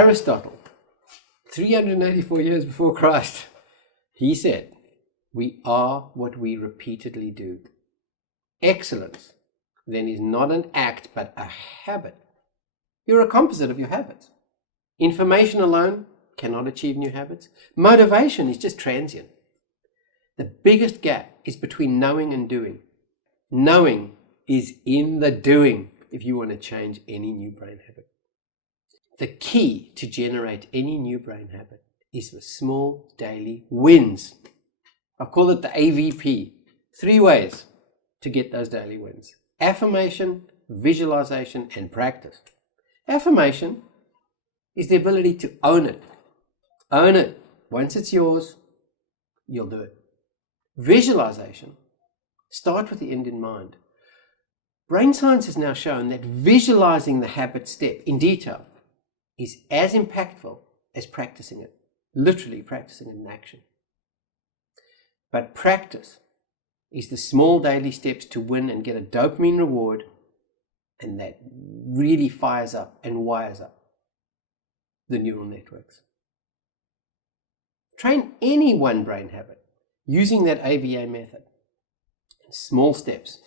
Aristotle, 384 years before Christ, he said, we are what we repeatedly do. Excellence then is not an act, but a habit. You're a composite of your habits. Information alone cannot achieve new habits. Motivation is just transient. The biggest gap is between knowing and doing. Knowing is in the doing if you want to change any new brain habit. The key to generate any new brain habit is with small daily wins. I've called it the AVP. 3 ways to get those daily wins: affirmation, visualization, and practice. Affirmation is the ability to own it. Own it. Once it's yours, you'll do it. Visualization. Start with the end in mind. Brain science has now shown that visualizing the habit step in detail is as impactful as practicing it, literally practicing it in action. But practice is the small daily steps to win and get a dopamine reward, and that really fires up and wires up the neural networks. Train any one brain habit using that AVA method, small steps,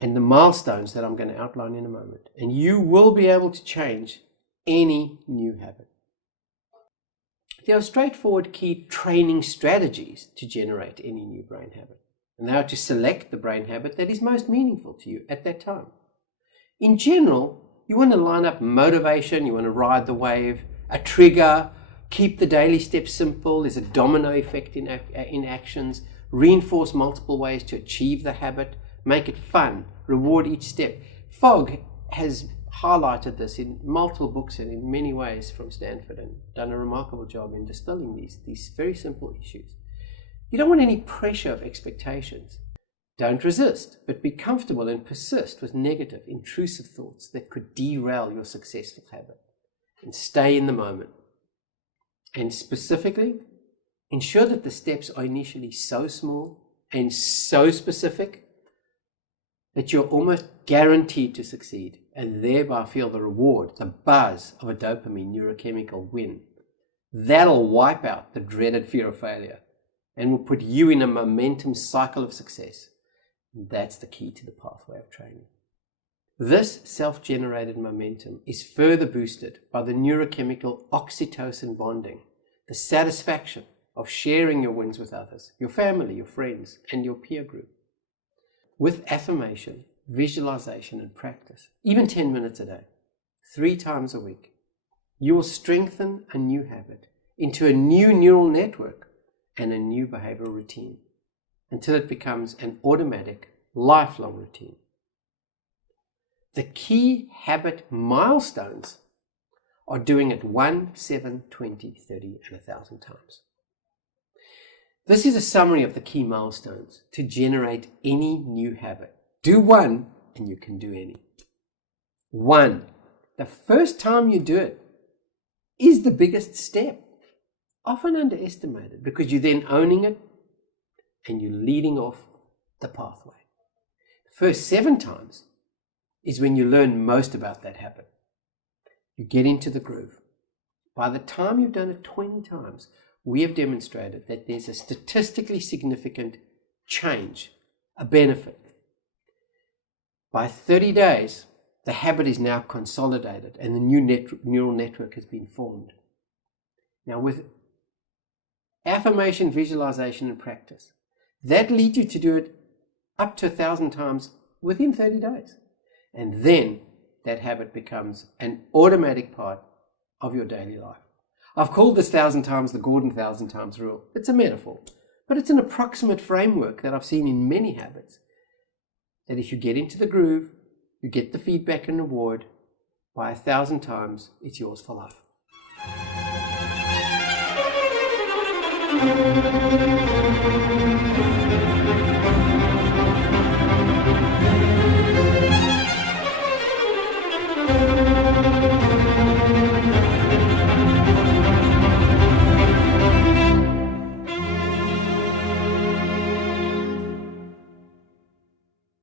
and the milestones that I'm going to outline in a moment, and you will be able to change any new habit. There are straightforward key training strategies to generate any new brain habit, and they are to select the brain habit that is most meaningful to you at that time. In general, you want to line up motivation, you want to ride the wave, a trigger, keep the daily steps simple. There's a domino effect in actions. Reinforce multiple ways to achieve the habit. Make it fun. Reward each step. Fogg has highlighted this in multiple books and in many ways from Stanford, and done a remarkable job in distilling these very simple issues. You don't want any pressure of expectations. Don't resist, but be comfortable and persist with negative, intrusive thoughts that could derail your successful habit. And stay in the moment. And specifically, ensure that the steps are initially so small and so specific that you're almost guaranteed to succeed, and thereby feel the reward, the buzz of a dopamine neurochemical win. That'll wipe out the dreaded fear of failure and will put you in a momentum cycle of success. That's the key to the pathway of training. This self-generated momentum is further boosted by the neurochemical oxytocin bonding, the satisfaction of sharing your wins with others, your family, your friends, and your peer group. With affirmation, visualization, and practice, even 10 minutes a day, 3 times a week, you will strengthen a new habit into a new neural network and a new behavioral routine until it becomes an automatic, lifelong routine. The key habit milestones are doing it 1, 7, 20, 30, and 1,000 times. This is a summary of the key milestones to generate any new habit. Do 1 and you can do any. 1. The first time you do it is the biggest step, often underestimated, because you're then owning it and you're leading off the pathway. The first 7 times is when you learn most about that habit. You get into the groove. By the time you've done it 20 times, we have demonstrated that there's a statistically significant change, a benefit. By 30 days, the habit is now consolidated and the new neural network has been formed. Now, with affirmation, visualization, and practice, that leads you to do it up to 1,000 times within 30 days. And then that habit becomes an automatic part of your daily life. I've called this 1,000 times the Gordon 1,000 times rule. It's a metaphor, but it's an approximate framework that I've seen in many habits. That if you get into the groove, you get the feedback and reward, by 1,000 times, it's yours for life.